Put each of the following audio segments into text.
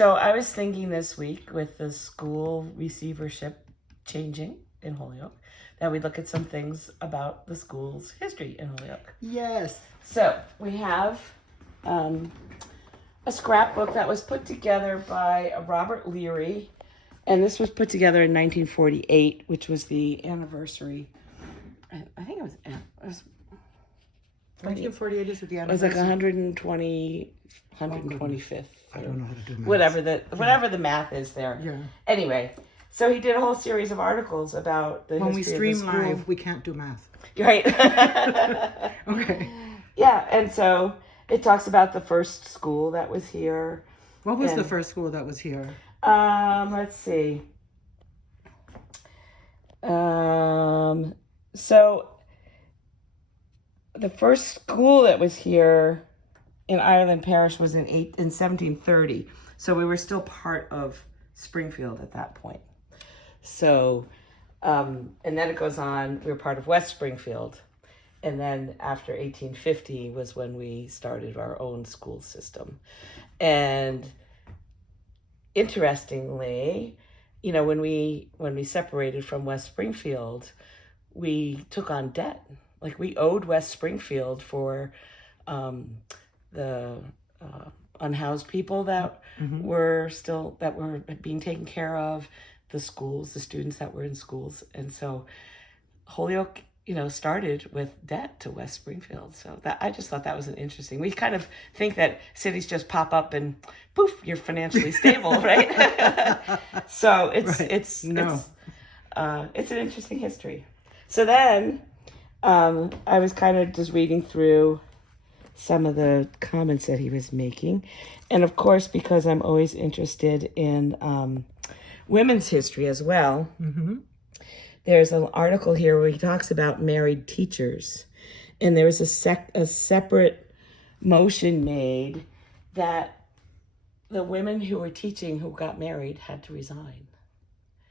So I was thinking this week with the school receivership changing in Holyoke that we'd look at some things about the school's history in Holyoke. Yes. So we have a scrapbook that was put together by Robert Leary, and this was put together in 1948, which was the anniversary. I think it was 1948 is the anniversary. It was like 125th. I don't know how to do math. Whatever the math is there. Yeah. Anyway, so he did a whole series of articles about the when history of the school. When we stream live, we can't do math. Right. Okay. Yeah, and so it talks about the first school that was here. What was the first school that was here? Let's see. So the first school that was here in Ireland Parish was in 1730. So we were still part of Springfield at that point. So, and then it goes on, we were part of West Springfield. And then after 1850 was when we started our own school system. And interestingly, you know, when we separated from West Springfield, we took on debt. Like we owed West Springfield for the unhoused people that were being taken care of, the schools, the students that were in schools. And so Holyoke, you know, started with debt to West Springfield. So that I just thought that was an interesting. We kind of think that cities just pop up and poof, you're financially stable, right? So it's an interesting history. So then I was kind of just reading through some of the comments that he was making. And of course, because I'm always interested in women's history as well, there's an article here where he talks about married teachers. And there was a separate motion made that the women who were teaching who got married had to resign.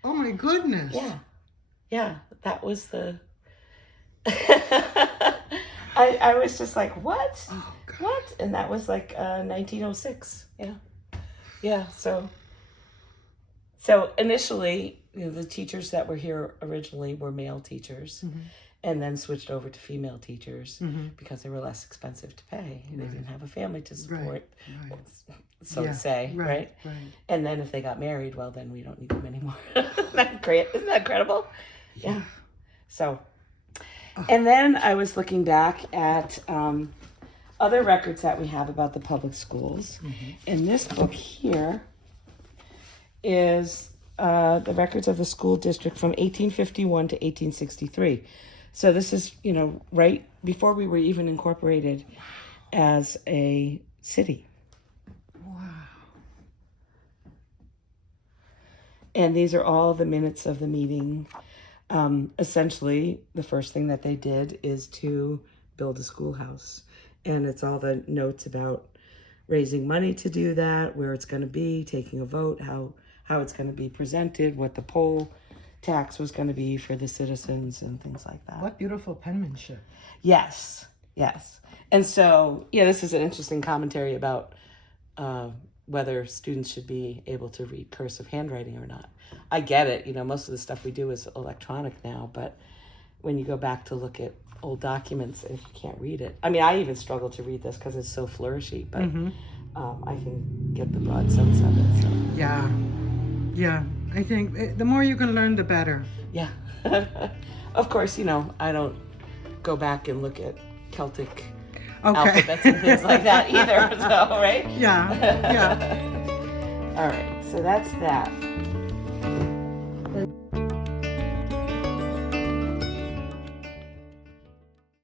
Oh my goodness. Yeah, that was the... I was just like, what? Oh, God. What? And that was like 1906. Yeah. So initially, you know, the teachers that were here originally were male teachers, and then switched over to female teachers because they were less expensive to pay. They didn't have a family to support, so to say, right? And then if they got married, well, then we don't need them anymore. Isn't that great? Isn't that incredible? Yeah. So. And then I was looking back at other records that we have about the public schools. And this book here is the records of the school district from 1851 to 1863. So this is, you know, right before we were even incorporated as a city. Wow. And these are all the minutes of the meeting. Essentially, the first thing that they did is to build a schoolhouse. And it's all the notes about raising money to do that, where it's going to be, taking a vote, how it's going to be presented, what the poll tax was going to be for the citizens and things like that. What beautiful penmanship. Yes. And so, yeah, this is an interesting commentary about whether students should be able to read cursive handwriting or not. I get it. You know, most of the stuff we do is electronic now, but when you go back to look at old documents, if you can't read it. I mean, I even struggle to read this because it's so flourishy, but I can get the broad sense of it. So. Yeah. I think the more you can learn, the better. Yeah. Of course, you know, I don't go back and look at Celtic alphabets and things like that either, so, right? Yeah. All right, so that's that.